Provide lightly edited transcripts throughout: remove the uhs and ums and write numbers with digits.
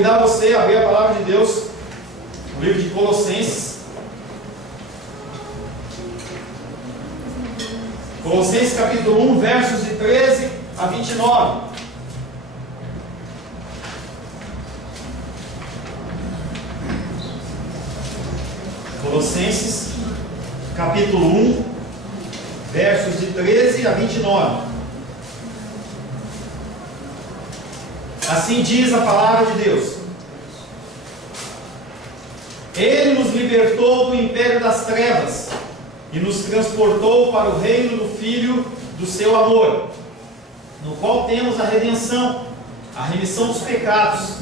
convidar você a abrir a palavra de Deus no livro de Colossenses. Colossenses capítulo 1, versos de 13 a 29. Colossenses capítulo 1, versos de 13 a 29. Assim diz a palavra de Deus: Ele nos libertou do império das trevas e nos transportou para o reino do Filho do seu amor, no qual temos a redenção, a remissão dos pecados.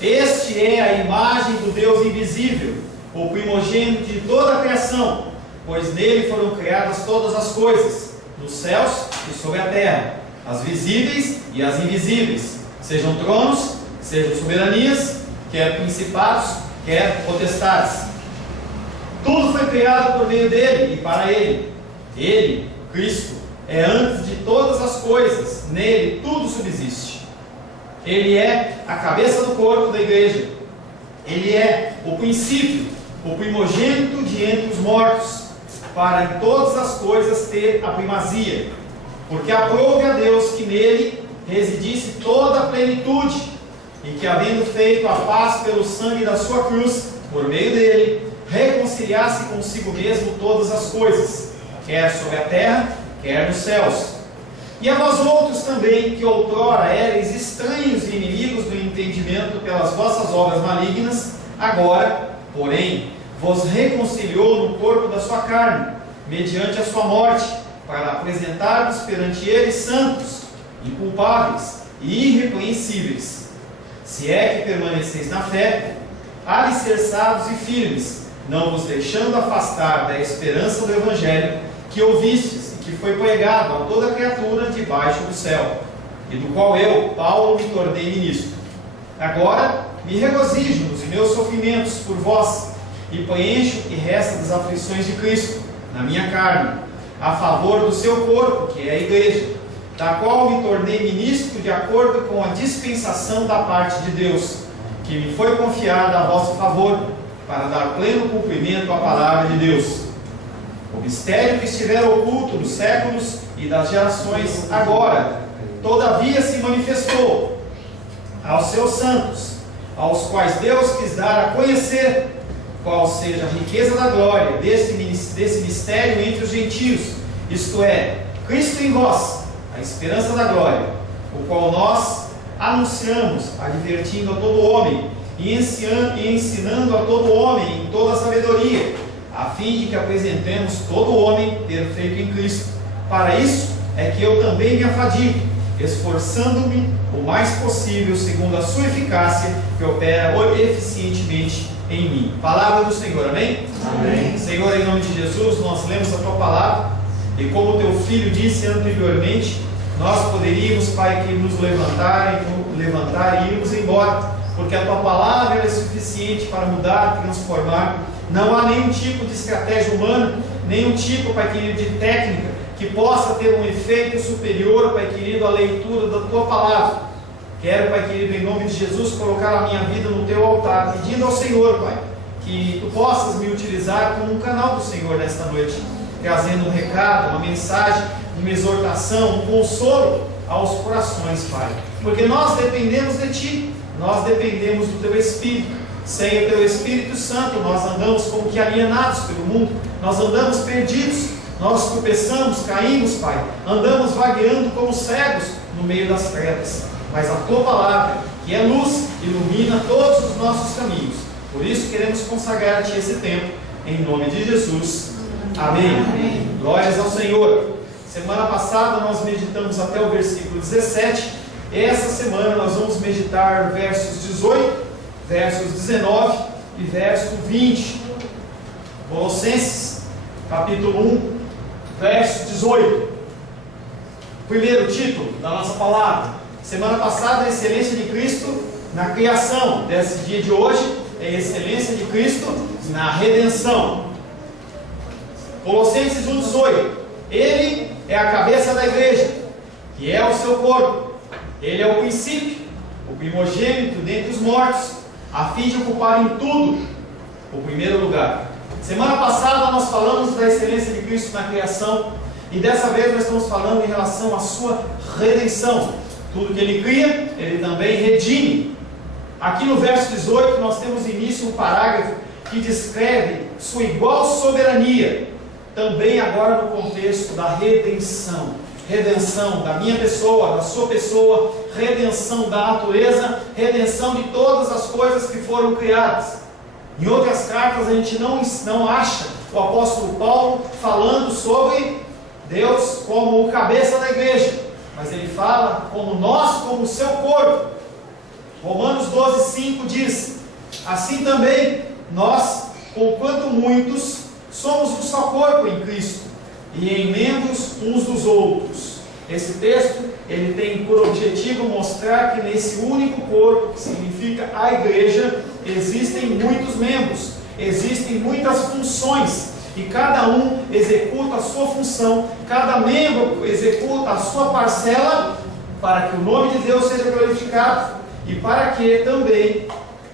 Este é a imagem do Deus invisível, o primogênito de toda a criação, pois nele foram criadas todas as coisas, nos céus e sobre a terra, as visíveis e as invisíveis, sejam tronos, sejam soberanias, quer principados, quer potestades. Tudo foi criado por meio dele e para ele. Ele, Cristo, é antes de todas as coisas, nele tudo subsiste. Ele é a cabeça do corpo da igreja. Ele é o princípio, o primogênito de entre os mortos, para em todas as coisas ter a primazia, porque aprouve a Deus que nele residisse toda a plenitude, e que, havendo feito a paz pelo sangue da sua cruz, por meio dele, reconciliasse consigo mesmo todas as coisas, quer sobre a terra, quer nos céus. E a vós outros também, que outrora erais estranhos e inimigos do entendimento pelas vossas obras malignas, agora, porém, vos reconciliou no corpo da sua carne, mediante a sua morte, para apresentar-vos perante ele santos, inculpáveis e irrepreensíveis, se é que permaneceis na fé, alicerçados e firmes, não vos deixando afastar da esperança do Evangelho que ouvistes e que foi pregado a toda criatura debaixo do céu, e do qual eu, Paulo, me tornei ministro. Agora me regozijo nos meus sofrimentos por vós, e preencho e resta das aflições de Cristo na minha carne, a favor do seu corpo, que é a igreja, da qual me tornei ministro de acordo com a dispensação da parte de Deus, que me foi confiada a vosso favor, para dar pleno cumprimento à palavra de Deus. O mistério que estivera oculto dos séculos e das gerações, agora, todavia se manifestou aos seus santos, aos quais Deus quis dar a conhecer qual seja a riqueza da glória desse mistério entre os gentios, isto é, Cristo em vós, a esperança da glória, o qual nós anunciamos, advertindo a todo homem e ensinando a todo homem em toda a sabedoria, a fim de que apresentemos todo homem perfeito em Cristo. Para isso é que eu também me afadigo, esforçando-me o mais possível, segundo a sua eficácia, que opera eficientemente em mim. Palavra do Senhor, amém? Amém. Senhor, em nome de Jesus, nós lemos a tua palavra, e como o teu filho disse anteriormente, nós poderíamos, Pai, que nos levantar e irmos embora, porque a tua palavra é suficiente para mudar, transformar. Não há nenhum tipo de estratégia humana, nenhum tipo, Pai querido, de técnica que possa ter um efeito superior, Pai querido, à leitura da tua palavra. Quero, Pai querido, em nome de Jesus, colocar a minha vida no teu altar, pedindo ao Senhor, Pai, que tu possas me utilizar como um canal do Senhor nesta noite, trazendo um recado, uma mensagem, uma exortação, um consolo aos corações, Pai, porque nós dependemos de Ti, nós dependemos do Teu Espírito. Sem o Teu Espírito Santo, nós andamos como que alienados pelo mundo, nós andamos perdidos, nós tropeçamos, caímos, Pai, andamos vagueando como cegos no meio das trevas, mas a Tua palavra, que é luz, ilumina todos os nossos caminhos. Por isso queremos consagrar a Ti esse tempo, em nome de Jesus. Amém. Amém. Glórias ao Senhor. Semana passada nós meditamos até o versículo 17. Essa semana nós vamos meditar versos 18, versos 19 e verso 20. Colossenses, capítulo 1, verso 18. Primeiro título da nossa palavra. Semana passada, a excelência de Cristo na criação. Desse dia de hoje, é a excelência de Cristo na redenção. Colossenses 1,18. Ele é a cabeça da igreja, que é o seu corpo. Ele é o princípio, o primogênito dentre os mortos, a fim de ocupar em tudo o primeiro lugar. Semana passada nós falamos da excelência de Cristo na criação, e dessa vez nós estamos falando em relação à sua redenção. Tudo que Ele cria, Ele também redime. Aqui no verso 18 nós temos início um parágrafo que descreve sua igual soberania, também agora no contexto da redenção. Redenção da minha pessoa, da sua pessoa, redenção da natureza, redenção de todas as coisas que foram criadas. Em outras cartas a gente não acha o apóstolo Paulo falando sobre Deus como o cabeça da igreja, mas ele fala como nós, como o seu corpo. Romanos 12:5 diz: assim também nós, conquanto muitos, somos um só corpo em Cristo, e em membros uns dos outros. Esse texto, ele tem por objetivo mostrar que nesse único corpo, que significa a igreja, existem muitos membros, existem muitas funções, e cada um executa a sua função, cada membro executa a sua parcela, para que o nome de Deus seja glorificado, e para que também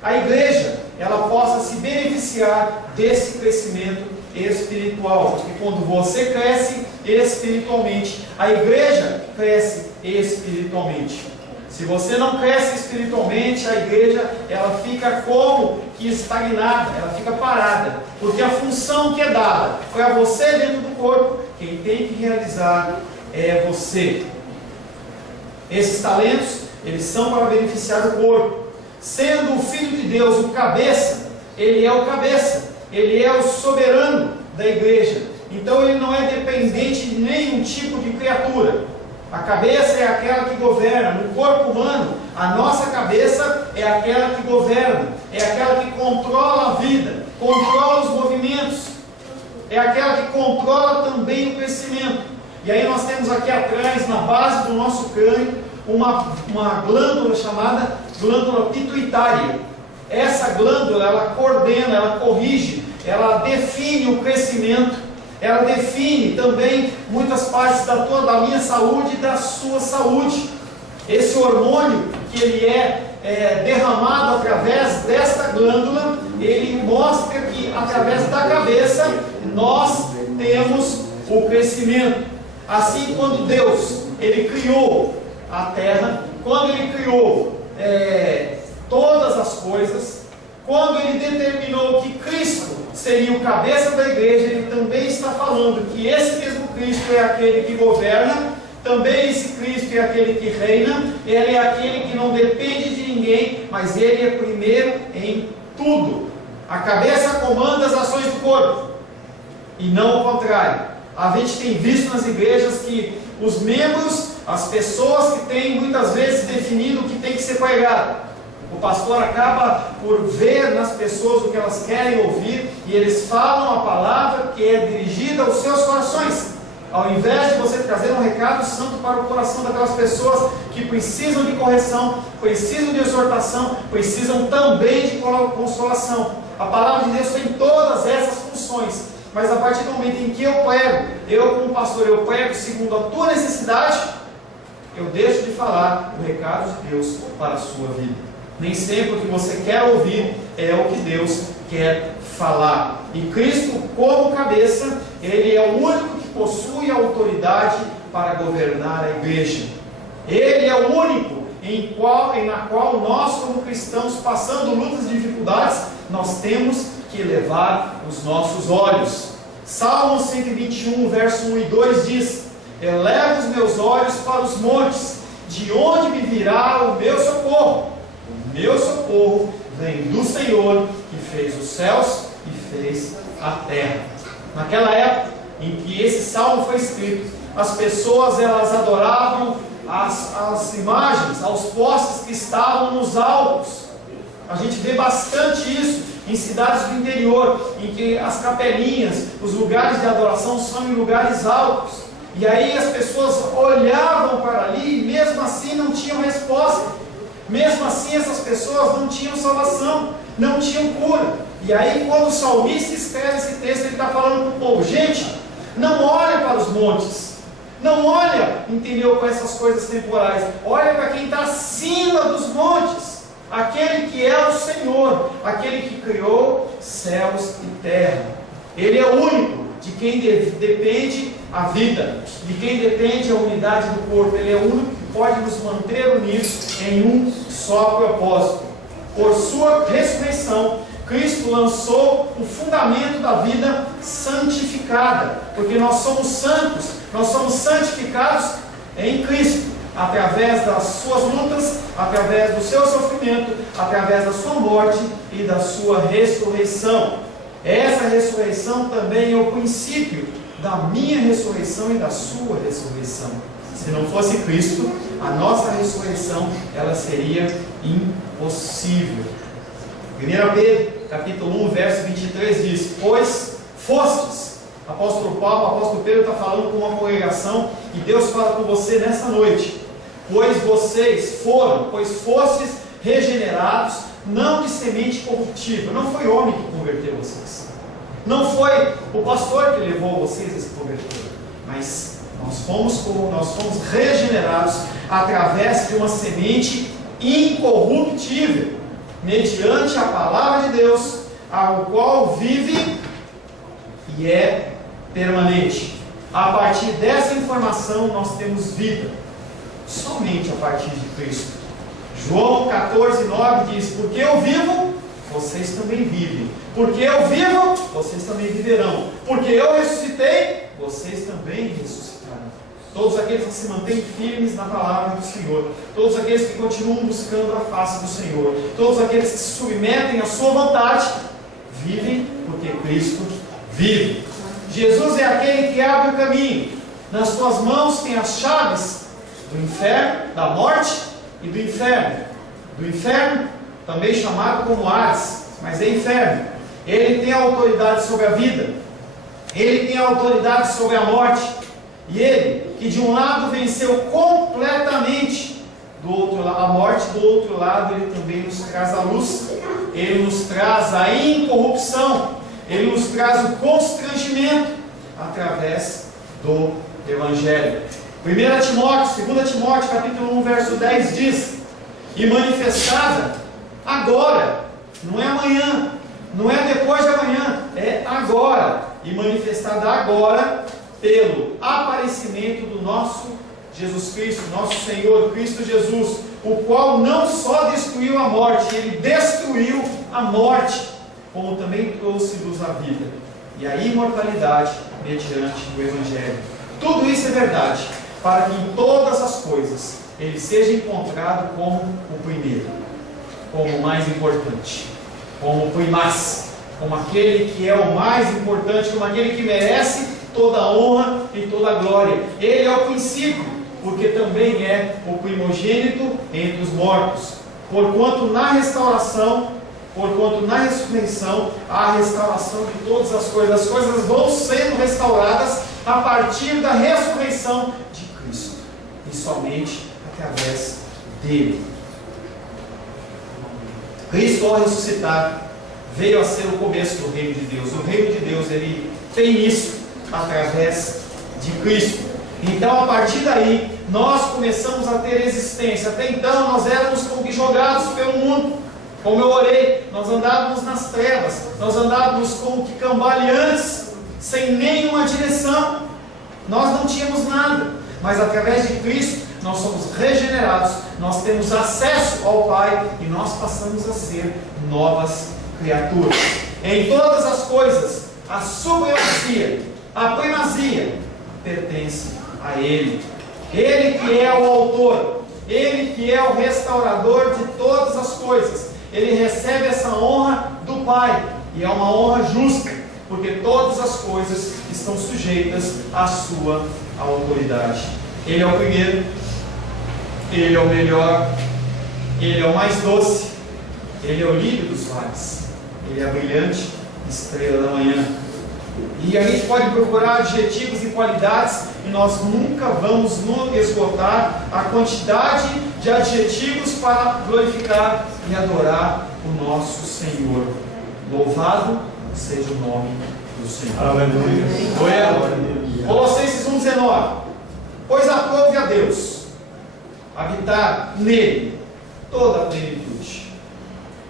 a igreja, ela possa se beneficiar desse crescimento espiritual, porque quando você cresce espiritualmente, a igreja cresce espiritualmente. Se você não cresce espiritualmente, a igreja, ela fica como que estagnada, ela fica parada, porque a função que é dada foi a você dentro do corpo, quem tem que realizar é você. Esses talentos, eles são para beneficiar o corpo. Sendo o Filho de Deus o cabeça, ele é o cabeça, ele é o soberano da igreja. Então ele não é dependente de nenhum tipo de criatura. A cabeça é aquela que governa. No corpo humano, a nossa cabeça é aquela que governa, é aquela que controla a vida, controla os movimentos, é aquela que controla também o crescimento. E aí nós temos aqui atrás, na base do nosso crânio, uma glândula chamada glândula pituitária. Essa glândula, ela coordena, ela corrige, ela define o crescimento, ela define também muitas partes da minha saúde e da sua saúde. Esse hormônio que ele é derramado através desta glândula, ele mostra que através da cabeça nós temos o crescimento. Assim, quando Deus ele criou a terra, quando ele criou todas as coisas, quando ele determinou que Cristo seria o cabeça da igreja, ele também está falando que esse mesmo Cristo é aquele que governa, também esse Cristo é aquele que reina, ele é aquele que não depende de ninguém, mas ele é primeiro em tudo. A cabeça comanda as ações do corpo, e não o contrário. A gente tem visto nas igrejas que os membros, as pessoas que têm muitas vezes definido o que tem que ser pregado, o pastor acaba por ver nas pessoas o que elas querem ouvir, e eles falam a palavra que é dirigida aos seus corações, ao invés de você trazer um recado santo para o coração daquelas pessoas que precisam de correção, precisam de exortação, precisam também de consolação. A palavra de Deus tem todas essas funções, mas a partir do momento em que eu prego, eu como pastor, eu prego segundo a tua necessidade, eu deixo de falar o recado de Deus para a sua vida. Nem sempre o que você quer ouvir é o que Deus quer falar. E Cristo, como cabeça, ele é o único que possui a autoridade para governar a igreja. Ele é o único na qual nós, como cristãos, passando lutas e dificuldades, nós temos que elevar os nossos olhos. Salmo 121, verso 1 e 2 diz: elevo os meus olhos para os montes, de onde me virá o meu socorro? O meu socorro vem do Senhor, que fez os céus e fez a terra. Naquela época em que esse salmo foi escrito, as pessoas elas adoravam as imagens, aos postes que estavam nos altos. A gente vê bastante isso em cidades do interior, em que as capelinhas, os lugares de adoração são em lugares altos. E aí as pessoas olhavam para ali e mesmo assim não tinham resposta. Mesmo assim essas pessoas não tinham salvação, não tinham cura. E aí quando o salmista escreve esse texto, ele está falando para o povo: gente, não olhe para os montes, Não olha, entendeu, para essas coisas temporais. Olha para quem está acima dos montes. Aquele que é o Senhor, aquele que criou céus e terra. Ele é o único de quem depende a vida, de quem depende a unidade do corpo. Ele é o único que pode nos manter unidos em um só propósito. Por sua ressurreição, Cristo lançou o fundamento da vida santificada, porque nós somos santos, nós somos santificados em Cristo, através das suas lutas, através do seu sofrimento, através da sua morte e da sua ressurreição. Essa ressurreição também é o princípio da minha ressurreição e da sua ressurreição. Se não fosse Cristo, a nossa ressurreição ela seria impossível. 1 Pedro, capítulo 1, verso 23 diz: pois fostes, o apóstolo Pedro está falando com uma congregação, e Deus fala com você nessa noite, pois fostes regenerados, não de semente corruptível. Não foi homem que converteu vocês, não foi o pastor que levou vocês a se converter, mas nós fomos regenerados através de uma semente incorruptível, mediante a palavra de Deus, ao qual vive e é permanente. A partir dessa informação nós temos vida, somente a partir de Cristo. João 14:9 diz: porque eu vivo, vocês também vivem. Porque eu vivo, vocês também viverão. Porque eu ressuscitei, vocês também ressuscitarão. Todos aqueles que se mantêm firmes na palavra do Senhor, todos aqueles que continuam buscando a face do Senhor, todos aqueles que se submetem à sua vontade, vivem porque Cristo vive. Jesus é aquele que abre o caminho. Nas suas mãos tem as chaves do inferno, da morte e do inferno. Do inferno, também chamado como Hades, mas é inferno. Ele tem a autoridade sobre a vida, ele tem a autoridade sobre a morte. E ele, que de um lado venceu completamente a morte, do outro lado ele também nos traz a luz, ele nos traz a incorrupção, ele nos traz o constrangimento através do Evangelho. 2 Timóteo capítulo 1, verso 10 diz: e manifestada agora, não é amanhã, não é depois de amanhã, é agora, e manifestada agora pelo aparecimento do nosso Jesus Cristo, nosso Senhor Cristo Jesus, o qual não só destruiu a morte, ele destruiu a morte, como também trouxe-nos a vida e a imortalidade mediante o Evangelho. Tudo isso é verdade, para que em todas as coisas ele seja encontrado como o primeiro, como o mais importante, como o primaz, como aquele que é o mais importante, como aquele que merece toda a honra e toda a glória. Ele é o princípio, porque também é o primogênito entre os mortos. Porquanto na ressurreição, há a restauração de todas as coisas vão sendo restauradas a partir da ressurreição de Cristo, e somente através dele. Cristo, ao ressuscitar, veio a ser o começo do reino de Deus. O reino de Deus, ele tem isso através de Cristo. Então, a partir daí, nós começamos a ter existência. Até então, nós éramos como que jogados pelo mundo. Como eu orei, nós andávamos nas trevas, nós andávamos como que cambaleantes, sem nenhuma direção. Nós não tínhamos nada, mas através de Cristo, nós somos regenerados, nós temos acesso ao Pai e nós passamos a ser novas criaturas. Em todas as coisas, a supremacia, a primazia pertence a Ele. Ele que é o autor, Ele que é o restaurador de todas as coisas. Ele recebe essa honra do Pai, e é uma honra justa, porque todas as coisas estão sujeitas à sua autoridade. Ele é o primeiro, Ele é o melhor, Ele é o mais doce, Ele é o lírio dos vales, Ele é a brilhante estrela da manhã. E a gente pode procurar adjetivos e qualidades, e nós nunca vamos nos esgotar a quantidade de adjetivos para glorificar e adorar o nosso Senhor. Louvado seja o nome do Senhor. Aleluia. Colossenses 1,19. Pois aprove a Deus habitar nele toda a plenitude,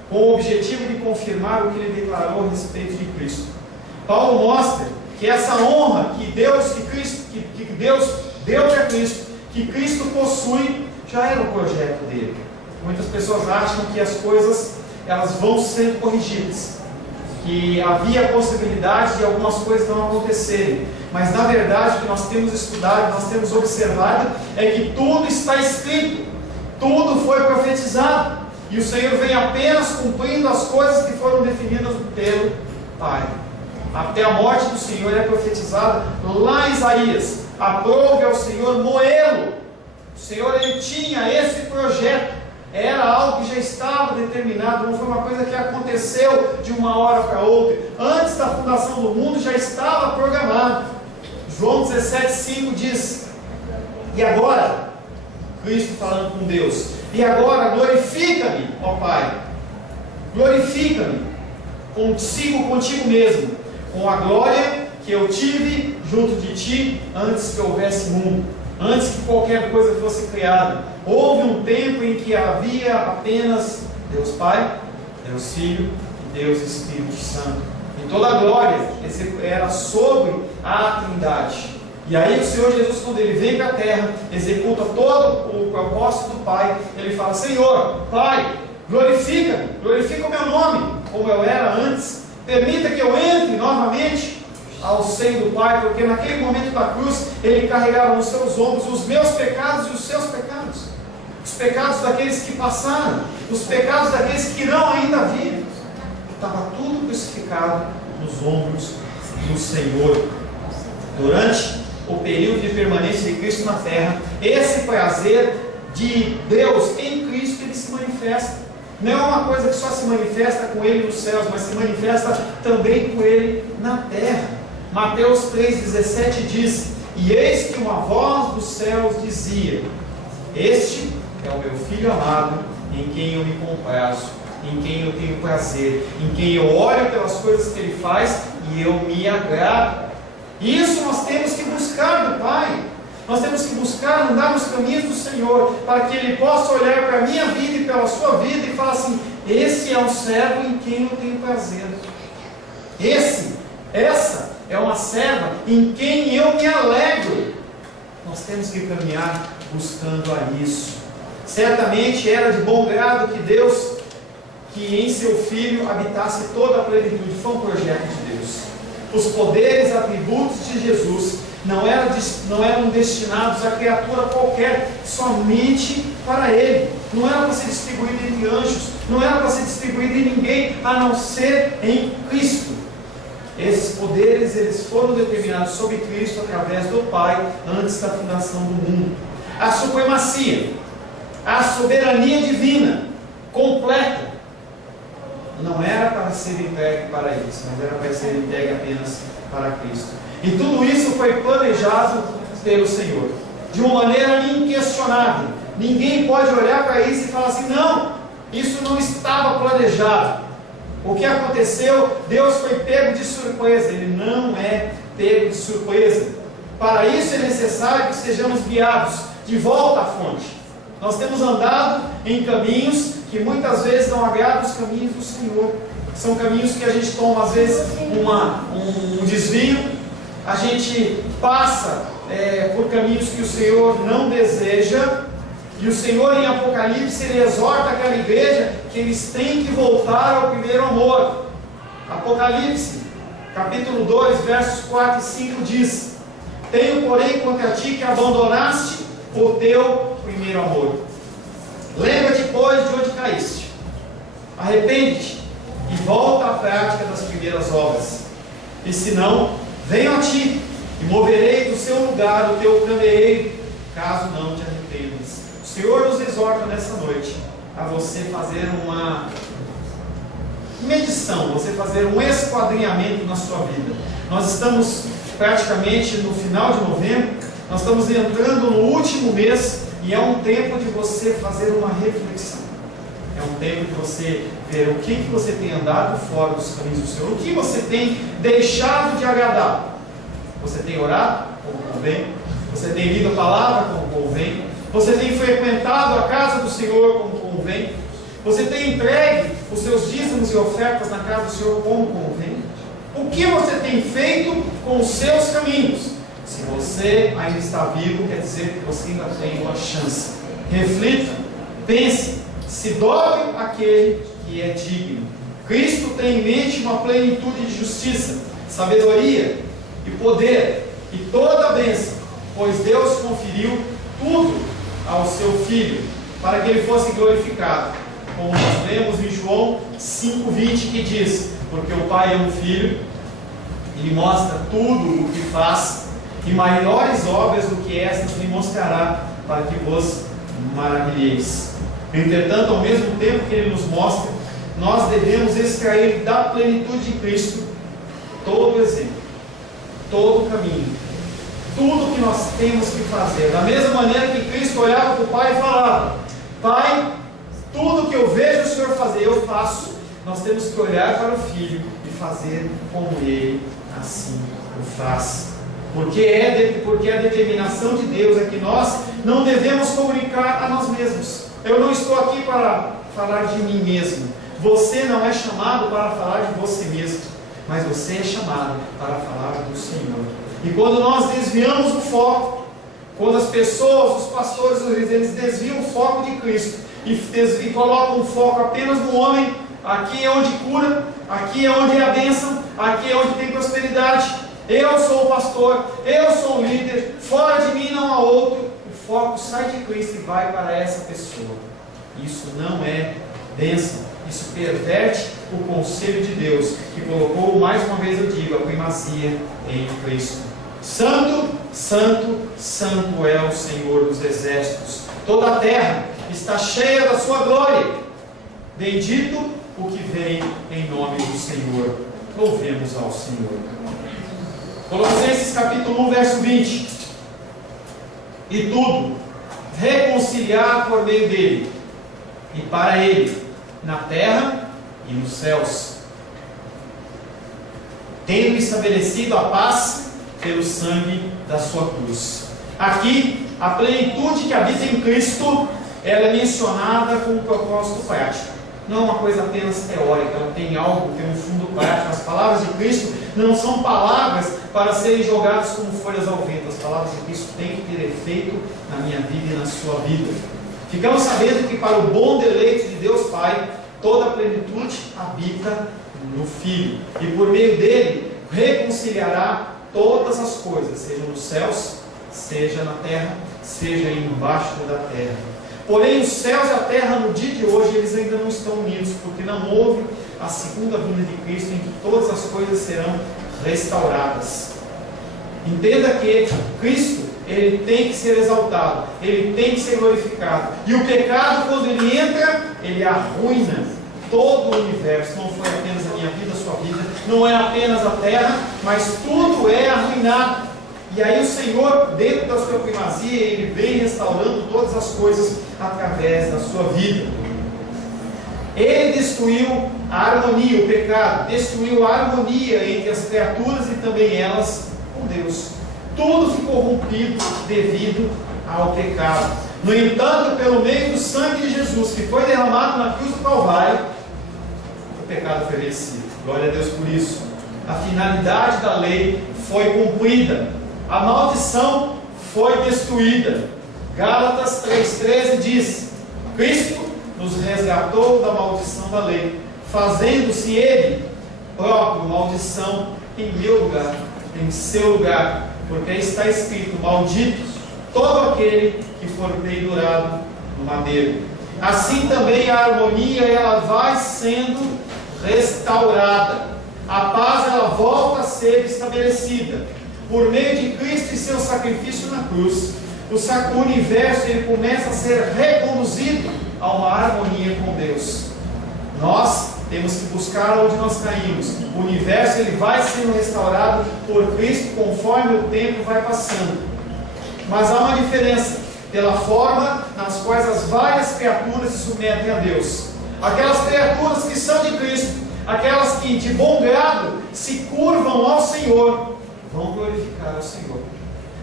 com o objetivo de confirmar o que ele declarou a respeito de Cristo. Paulo mostra que essa honra que Deus deu para Cristo, que Cristo possui, já era o projeto dele. Muitas pessoas acham que as coisas elas vão sendo corrigidas, que havia a possibilidade de algumas coisas não acontecerem, mas na verdade o que nós temos estudado, nós temos observado é que tudo está escrito, tudo foi profetizado, e o Senhor vem apenas cumprindo as coisas que foram definidas pelo Pai. Até a morte do Senhor é profetizada lá em Isaías: aprove ao Senhor moê-lo. O Senhor ele tinha esse projeto, era algo que já estava determinado, não foi uma coisa que aconteceu de uma hora para outra. Antes da fundação do mundo já estava programado. João 17,5 diz: e agora, Cristo falando com Deus, e agora glorifica-me, ó Pai, glorifica-me contigo mesmo, com a glória que eu tive junto de ti antes que houvesse mundo, antes que qualquer coisa fosse criada. Houve um tempo em que havia apenas Deus Pai, Deus Filho e Deus Espírito Santo, e toda a glória era sobre a Trindade. E aí o Senhor Jesus, quando ele vem para a terra, executa todo o propósito do Pai. Ele fala: Senhor, Pai, glorifica o meu nome, como eu era antes. Permita que eu entre novamente ao seio do Pai, porque naquele momento da cruz, ele carregava nos seus ombros os meus pecados e os seus pecados, os pecados daqueles que passaram, os pecados daqueles que não ainda vir. Estava tudo crucificado nos ombros do Senhor. Durante o período de permanência de Cristo na terra, esse prazer de Deus em Cristo, ele se manifesta. Não é uma coisa que só se manifesta com Ele nos céus, mas se manifesta também com Ele na terra. Mateus 3,17 diz: e eis que uma voz dos céus dizia: este é o meu Filho amado, em quem eu me comprazo, em quem eu tenho prazer, em quem eu olho pelas coisas que Ele faz e eu me agrado. E isso nós temos que buscar do Pai. Nós temos que buscar andar nos caminhos do Senhor, para que Ele possa olhar para a minha vida e pela sua vida e falar assim: esse é o servo em quem eu tenho prazer. Essa é uma serva em quem eu me alegro. Nós temos que caminhar buscando a isso. Certamente era de bom grado que Deus, que em seu Filho habitasse toda a plenitude. Foi um projeto de Deus. Os poderes, atributos de Jesus não eram destinados a criatura qualquer, somente para Ele. Não era para ser distribuído entre anjos, não era para ser distribuído em ninguém, a não ser em Cristo. Esses poderes, eles foram determinados sobre Cristo através do Pai, antes da fundação do mundo. A supremacia, a soberania divina, completa, não era para ser entregue para eles, mas era para ser entregue apenas para Cristo. E tudo isso foi planejado pelo Senhor, de uma maneira inquestionável. Ninguém pode olhar para isso e falar assim: não, isso não estava planejado. O que aconteceu, Deus foi pego de surpresa. Ele não é pego de surpresa. Para isso é necessário que sejamos guiados de volta à fonte. Nós temos andado em caminhos que muitas vezes não agradam os caminhos do Senhor. São caminhos que a gente toma às vezes um desvio, a gente passa por caminhos que o Senhor não deseja. E o Senhor em Apocalipse, Ele exorta aquela igreja que eles têm que voltar ao primeiro amor. Apocalipse, capítulo 2, versos 4 e 5 diz: tenho porém contra ti que abandonaste o teu primeiro amor. Lembra-te, pois, de onde caíste, arrepende-te e volta à prática das primeiras obras. E se não, venho a ti e moverei do seu lugar o teu candeeiro, caso não te arrependas. O Senhor nos exorta nessa noite a você fazer uma medição, você fazer um esquadrinhamento na sua vida. Nós estamos praticamente no final de novembro, nós estamos entrando no último mês, e é um tempo de você fazer uma reflexão. É um tempo de você ver o que você tem andado fora dos caminhos do Senhor, o que você tem deixado de agradar. Você tem orado como convém? Você tem lido a palavra como convém? Você tem frequentado a casa do Senhor como convém? Você tem entregue os seus dízimos e ofertas na casa do Senhor como convém? O que você tem feito com os seus caminhos? Se você ainda está vivo, quer dizer que você ainda tem uma chance. Reflita, pense, se dobre àquele que é digno. Cristo tem em mente uma plenitude de justiça, sabedoria e poder e toda a bênção, pois Deus conferiu tudo ao seu Filho, para que ele fosse glorificado. Como nós lemos em João 5,20, que diz: porque o Pai ama o Filho, ele mostra tudo o que faz, e maiores obras do que estas lhe mostrará, para que vos maravilheis. Entretanto, ao mesmo tempo que ele nos mostra, nós devemos extrair da plenitude de Cristo todo o exemplo, todo o caminho, tudo que nós temos que fazer. Da mesma maneira que Cristo olhava para o Pai e falava: Pai, tudo que eu vejo o Senhor fazer, eu faço. Nós temos que olhar para o Filho e fazer como Ele assim o faz. Porque a determinação de Deus é que nós não devemos comunicar a nós mesmos. Eu não estou aqui para falar de mim mesmo. Você não é chamado para falar de você mesmo, mas você é chamado para falar do Senhor. E quando nós desviamos o foco, quando as pessoas, os pastores, eles desviam o foco de Cristo e colocam o foco apenas no homem, aqui é onde cura, aqui é onde é a bênção, aqui é onde tem prosperidade, eu sou o pastor, eu sou o líder, fora de mim não há outro. O foco sai de Cristo e vai para essa pessoa. Isso não é bênção, isso perverte o conselho de Deus, que colocou, mais uma vez eu digo, a primazia em Cristo. Santo, santo, santo é o Senhor dos exércitos. Toda a terra está cheia da sua glória. Bendito o que vem em nome do Senhor. Louvemos ao Senhor. Colossenses capítulo 1, verso 20. E tudo reconciliar por meio dele e para ele, na terra e nos céus, tendo estabelecido a paz pelo sangue da sua cruz. Aqui, a plenitude que habita em Cristo, ela é mencionada com um propósito prático. Não é uma coisa apenas teórica, ela tem algo, tem um fundo prático. As palavras de Cristo não são palavras para serem jogadas como folhas ao vento. As palavras de Cristo têm que ter efeito na minha vida e na sua vida. Ficamos sabendo que para o bom deleite de Deus Pai, toda a plenitude habita no Filho, e por meio dele reconciliará todas as coisas, seja nos céus, seja na terra, seja embaixo da terra. Porém, os céus e a terra no dia de hoje, eles ainda não estão unidos, porque não houve a segunda vinda de Cristo, em que todas as coisas serão restauradas. Entenda que Cristo, ele tem que ser exaltado, ele tem que ser glorificado, e o pecado, quando ele entra, ele arruina todo o universo. Não foi apenas a minha vida, a sua vida, não é apenas a terra, mas tudo é arruinado. E aí o Senhor, dentro da sua primazia, ele vem restaurando todas as coisas através da sua vida. Ele destruiu a harmonia, o pecado, destruiu a harmonia entre as criaturas e também elas com Deus. Tudo ficou rompido devido ao pecado. No entanto, pelo meio do sangue de Jesus, que foi derramado na cruz do Calvário, o pecado foi vencido. Glória a Deus por isso. A finalidade da lei foi cumprida. A maldição foi destruída. Gálatas 3,13 diz: Cristo nos resgatou da maldição da lei, fazendo-se Ele próprio maldição em meu lugar, em seu lugar, porque está escrito: maldito todo aquele que for pendurado no madeiro. Assim também a harmonia, ela vai sendo restaurada. A paz, ela volta a ser estabelecida por meio de Cristo e seu sacrifício na cruz. O universo, ele começa a ser reconduzido a uma harmonia com Deus. Nós temos que buscar onde nós caímos. O universo, ele vai sendo restaurado por Cristo conforme o tempo vai passando. Mas há uma diferença pela forma nas quais as várias criaturas se submetem a Deus. Aquelas criaturas que são de Cristo, aquelas que de bom grado se curvam ao Senhor, vão glorificar ao Senhor.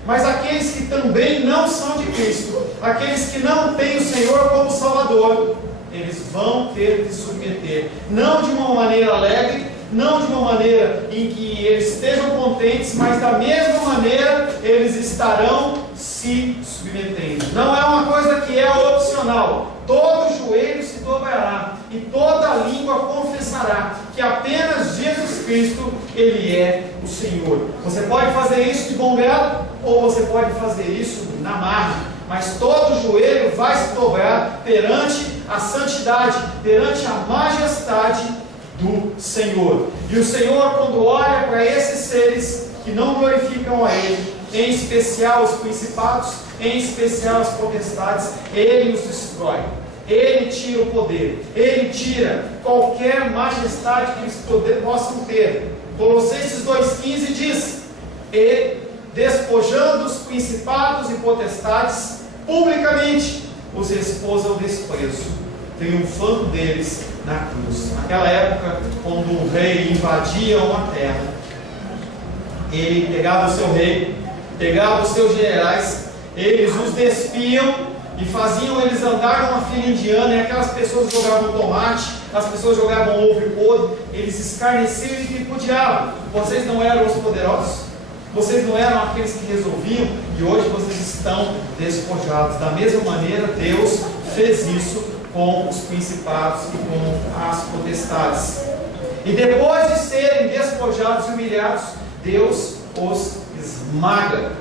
Mas aqueles que também não são de Cristo, aqueles que não têm o Senhor como Salvador, eles vão ter que submeter, não de uma maneira alegre, não de uma maneira em que eles estejam contentes, mas da mesma maneira eles estarão se submetendo. Não é uma coisa que é opcional. Todo joelho se dobrará e toda língua confessará que apenas Jesus Cristo, Ele é o Senhor. Você pode fazer isso de bom grado ou você pode fazer isso na margem, mas todo joelho vai se dobrar perante a santidade, perante a majestade do Senhor. E o Senhor, quando olha para esses seres que não glorificam a Ele, em especial os principados, em especial as potestades, Ele os destrói. Ele tira o poder, Ele tira qualquer majestade que eles possam ter. Colossenses 2,15 diz: e despojando os principados e potestades, publicamente os expôs ao desprezo, triunfando deles na cruz. Naquela época, quando um rei invadia uma terra, ele pegava o seu rei, pegava os seus generais, eles os despiam e faziam eles andar numa fila indiana, e aquelas pessoas jogavam tomate, as pessoas jogavam ovo podre, eles escarneciam e tripudiavam. Vocês não eram os poderosos? Vocês não eram aqueles que resolviam? E hoje vocês estão despojados. Da mesma maneira, Deus fez isso com os principados e com as potestades. E depois de serem despojados e humilhados, Deus os esmaga.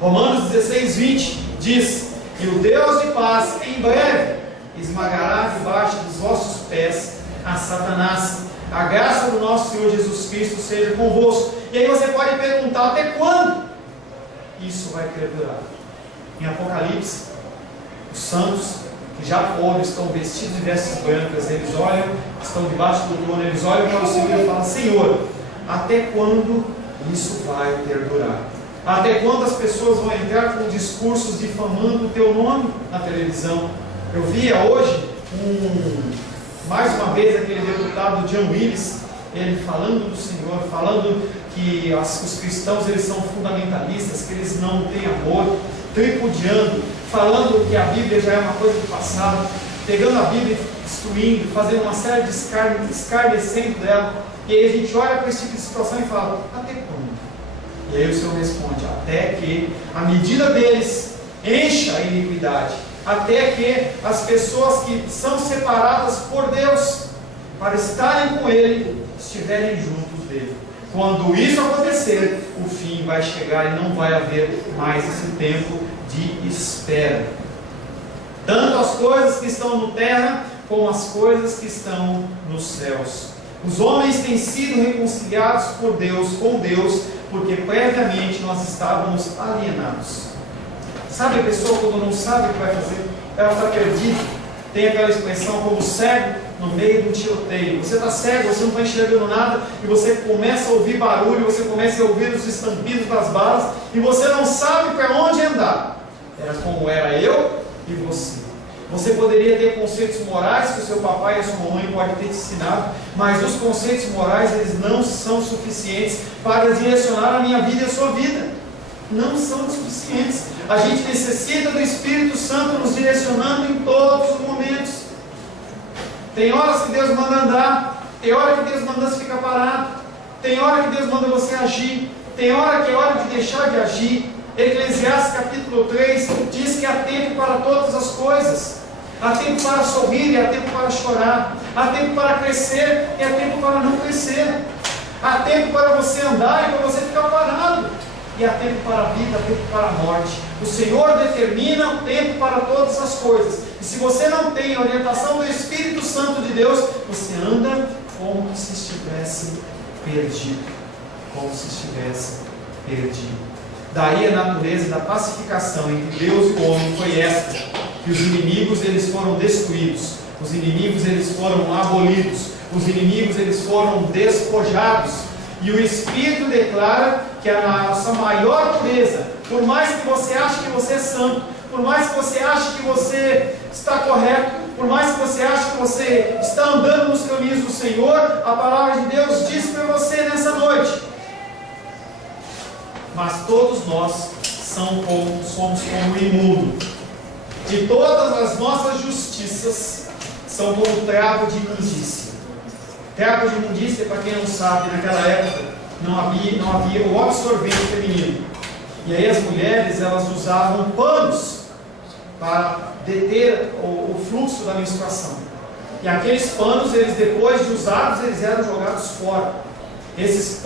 Romanos 16:20 diz: e o Deus de paz em breve esmagará debaixo dos vossos pés a Satanás. A graça do nosso Senhor Jesus Cristo seja convosco. E aí você pode perguntar: até quando isso vai perdurar? Em Apocalipse, os santos que já foram, estão vestidos de vestes brancas, eles olham, estão debaixo do trono, eles olham para o Senhor e falam: Senhor, até quando isso vai perdurar? Até quando as pessoas vão entrar com discursos difamando o teu nome na televisão? Eu via hoje, mais uma vez, aquele deputado John Willis, ele falando do Senhor, falando que os cristãos eles são fundamentalistas, que eles não têm amor, tripudiando, falando que a Bíblia já é uma coisa do passado, pegando a Bíblia e destruindo, fazendo uma série de escarnecendo dela. E aí a gente olha para esse tipo de situação e fala: até quando? E aí o Senhor responde: até que a medida deles encha a iniquidade, até que as pessoas que são separadas por Deus para estarem com Ele estiverem juntos dele. Quando isso acontecer, o fim vai chegar e não vai haver mais esse tempo de espera. Tanto as coisas que estão no terra, como as coisas que estão nos céus. Os homens têm sido reconciliados por Deus, com Deus, porque previamente nós estávamos alienados. Sabe a pessoa quando não sabe o que vai fazer? Ela está perdida. Tem aquela expressão como cego no meio do tiroteio. Você está cego, você não está enxergando nada, e você começa a ouvir barulho, você começa a ouvir os estampidos das balas, e você não sabe para onde andar. Era como era eu e você. Você poderia ter conceitos morais que o seu papai e a sua mãe podem ter te ensinado, mas os conceitos morais, eles não são suficientes para direcionar a minha vida e a sua vida. Não são suficientes. A gente necessita do Espírito Santo nos direcionando em todos os momentos. Tem horas que Deus manda andar, tem hora que Deus manda você ficar parado, tem hora que Deus manda você agir, tem hora que é hora de deixar de agir. Eclesiastes capítulo 3 diz que há tempo para todas as coisas. Há tempo para sorrir e há tempo para chorar. Há tempo para crescer e há tempo para não crescer. Há tempo para você andar e para você ficar parado. E há tempo para a vida, há tempo para a morte. O Senhor determina o tempo para todas as coisas. E se você não tem a orientação do Espírito Santo de Deus, você anda como se estivesse perdido. Como se estivesse perdido. Daí a natureza da pacificação entre Deus e o homem foi esta: que os inimigos eles foram destruídos, os inimigos eles foram abolidos, os inimigos eles foram despojados. E o Espírito declara que a nossa maior pureza, por mais que você ache que você é santo, por mais que você ache que você está correto, por mais que você ache que você está andando nos caminhos do Senhor, a palavra de Deus diz para você nessa noite: mas todos nós somos como imundo. E todas as nossas justiças são como trapo de imundícia. Trapo de imundícia, para quem não sabe, naquela época não havia o absorvente feminino. E aí as mulheres, elas usavam panos para deter o fluxo da menstruação. E aqueles panos, eles depois de usados, eles eram jogados fora. Esses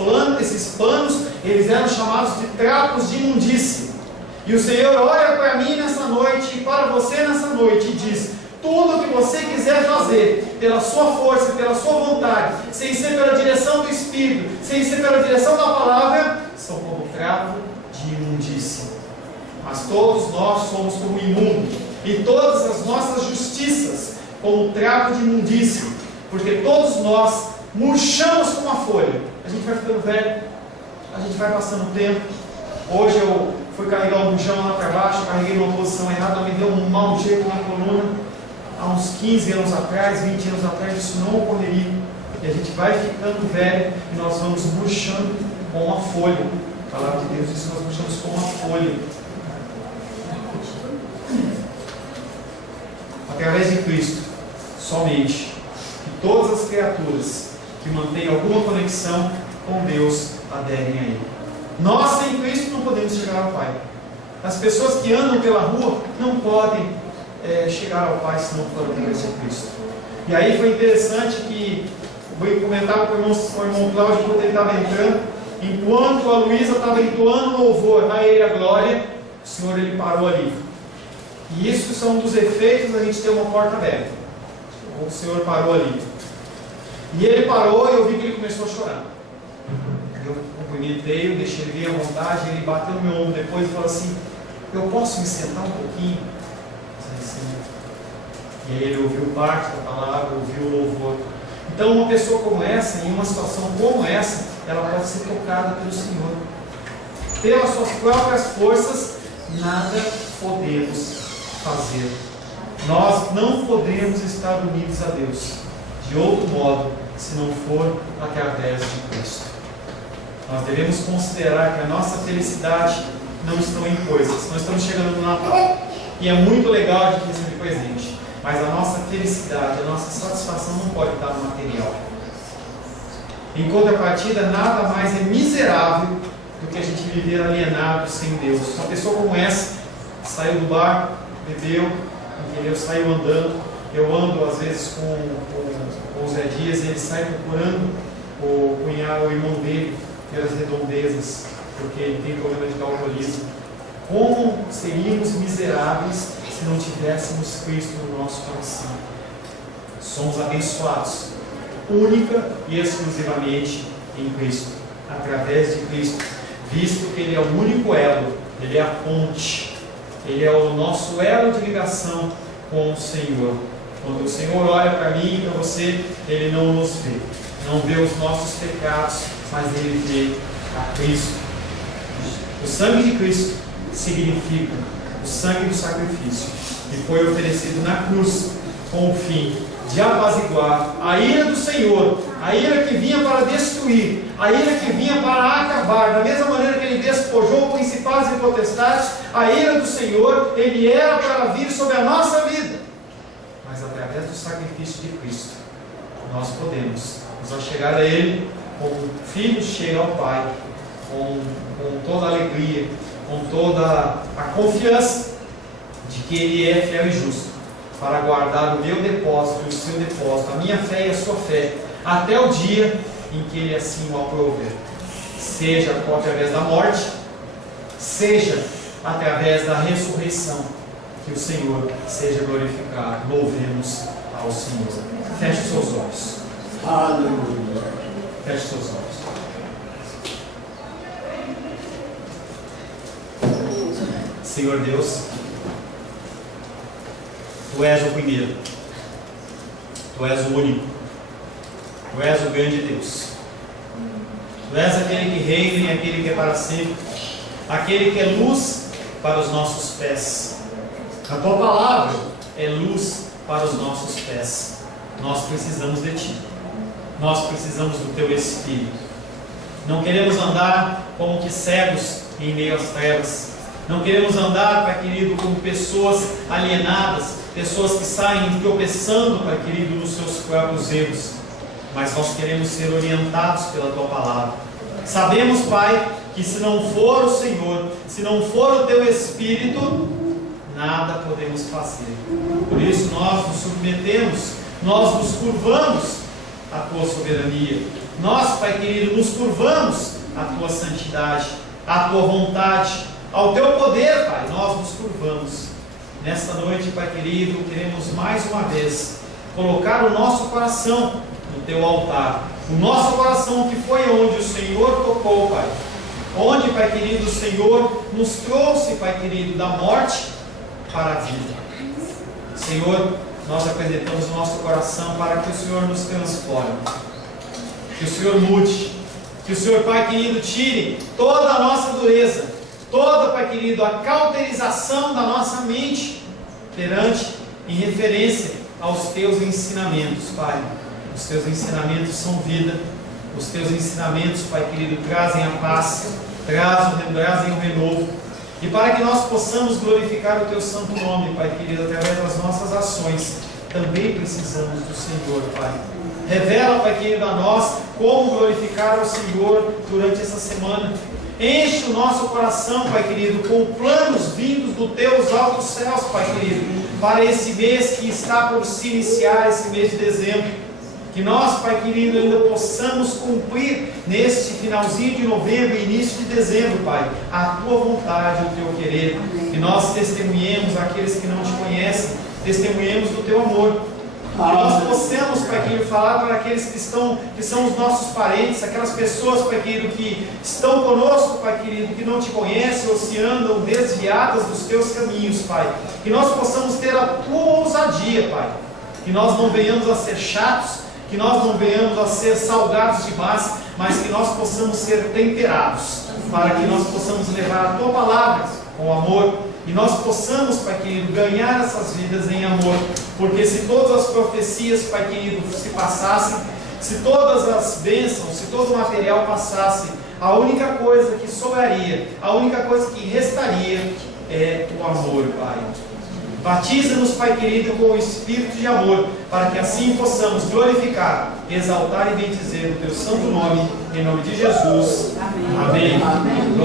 panos, eles eram chamados de trapos de imundícia. E o Senhor olha para mim nessa noite e para você nessa noite e diz: tudo o que você quiser fazer, pela sua força, pela sua vontade, sem ser pela direção do Espírito, sem ser pela direção da palavra, são como trapo de imundícia. Mas todos nós somos como imundo, e todas as nossas justiças como trapo de imundícia, porque todos nós murchamos como a folha. A gente vai ficando velho, a gente vai passando o tempo. Hoje eu fui carregar um bujão lá para baixo, carreguei numa posição errada, me deu um mau jeito na coluna. Há uns 15 anos atrás, 20 anos atrás, isso não ocorreria. E a gente vai ficando velho e nós vamos murchando como a folha. A palavra de Deus diz que nós murchamos como a folha. Através de Cristo, somente, que todas as criaturas que mantêm alguma conexão com Deus aderem a Ele. Nós, sem Cristo, não podemos chegar ao Pai. As pessoas que andam pela rua não podem chegar ao Pai se não for através de Cristo. E aí foi interessante que eu comentava com o irmão Cláudio quando ele estava entrando, enquanto a Luísa estava entoando louvor a Ele a glória, o Senhor ele parou ali. E isso são um dos efeitos da gente ter uma porta aberta. O Senhor parou ali. E ele parou e eu vi que ele começou a chorar. Eu cumprimentei, eu deixei ele vir à vontade, ele bateu no meu ombro depois e falou assim: eu posso me sentar um pouquinho? E aí ele ouviu parte da palavra, ouviu o louvor. Então uma pessoa como essa, em uma situação como essa, ela pode ser tocada pelo Senhor. Pelas suas próprias forças, nada podemos fazer. Nós não podemos estar unidos a Deus de outro modo, se não for através de Cristo. Nós devemos considerar que a nossa felicidade não está em coisas. Nós estamos chegando no Natal e é muito legal a gente receber presente, mas a nossa felicidade, a nossa satisfação não pode estar no material. Em contrapartida, nada mais é miserável do que a gente viver alienado sem Deus. Uma pessoa como essa saiu do bar, bebeu, entendeu? Saiu andando. Eu ando às vezes com o Zé Dias e ele sai procurando o cunhado, o irmão dele, pelas redondezas, porque ele tem problema de alcoolismo. Como seríamos miseráveis se não tivéssemos Cristo no nosso coração? Somos abençoados única e exclusivamente em Cristo, através de Cristo, visto que Ele é o único elo, Ele é a ponte, Ele é o nosso elo de ligação com o Senhor. Quando o Senhor olha para mim e para você, Ele não nos vê, não vê os nossos pecados, mas Ele vê a Cristo. O sangue de Cristo significa o sangue do sacrifício, que foi oferecido na cruz com o fim de apaziguar a ira do Senhor, a ira que vinha para destruir, a ira que vinha para acabar. Da mesma maneira que Ele despojou principados e potestades, a ira do Senhor, Ele era para vir sobre a nossa vida. Mas através do sacrifício de Cristo, nós podemos nos achegar a Ele como filhos chegam ao Pai, com toda a alegria, com toda a confiança de que Ele é fiel e justo para guardar o meu depósito e o seu depósito, a minha fé e a sua fé, até o dia em que Ele assim o aprover, seja através da morte, seja através da ressurreição. Que o Senhor seja glorificado. Louvemos ao Senhor. Feche os seus olhos. Aleluia. Feche os seus olhos. Senhor Deus, Tu és o primeiro, Tu és o único, Tu és o grande Deus, Tu és aquele que reina e aquele que é para sempre, aquele que é luz para os nossos pés. A Tua palavra é luz para os nossos pés. Nós precisamos de Ti, nós precisamos do Teu Espírito. Não queremos andar como que cegos em meio às trevas, Não queremos andar, Pai querido, como pessoas alienadas, pessoas que saem tropeçando, Pai querido, nos seus próprios erros. Mas nós queremos ser orientados pela Tua palavra. Sabemos, Pai, que se não for o Senhor, se não for o Teu Espírito, nada podemos fazer. Por isso nós nos submetemos, nós nos curvamos à Tua soberania. Nós, Pai querido, nos curvamos à Tua santidade, à Tua vontade, ao Teu poder, Pai. Nós nos curvamos. Nesta noite, Pai querido, queremos mais uma vez colocar o nosso coração no Teu altar. O nosso coração que foi onde o Senhor tocou, Pai. Onde, Pai querido, o Senhor nos trouxe, Pai querido, da morte para a vida. Senhor, nós apresentamos o nosso coração para que o Senhor nos transforme. Que o Senhor mude. Que o Senhor, Pai querido, tire toda a nossa dureza, toda, Pai querido, a cauterização da nossa mente perante, em referência aos Teus ensinamentos, Pai. Os Teus ensinamentos são vida. Os Teus ensinamentos, Pai querido, trazem a paz, trazem o renovo. E para que nós possamos glorificar o Teu santo nome, Pai querido, através das nossas ações, também precisamos do Senhor, Pai. Revela, Pai querido, a nós como glorificar o Senhor durante essa semana. Enche o nosso coração, Pai querido, com planos vindos dos Teus altos céus, Pai querido, para esse mês que está por se iniciar, esse mês de dezembro. Que nós, Pai querido, ainda possamos cumprir neste finalzinho de novembro e início de dezembro, Pai, a Tua vontade, o Teu querer. Que nós testemunhemos aqueles que não Te conhecem, testemunhemos do Teu amor. Que nós possamos, Pai querido, falar para aqueles que são os nossos parentes, aquelas pessoas, Pai querido, que estão conosco, Pai querido, que não Te conhecem ou se andam desviadas dos Teus caminhos, Pai. Que nós possamos ter a Tua ousadia, Pai. Que nós não venhamos a ser chatos, que nós não venhamos a ser salgados demais, mas que nós possamos ser temperados, para que nós possamos levar a Tua palavra com amor, e nós possamos, Pai querido, ganhar essas vidas em amor, porque se todas as profecias, Pai querido, se passassem, se todas as bênçãos, se todo o material passasse, a única coisa que sobraria, a única coisa que restaria é o amor, Pai. Batiza-nos, Pai querido, com o Espírito de amor, para que assim possamos glorificar, exaltar e bendizer o Teu santo nome, em nome de Jesus. Amém. Amém.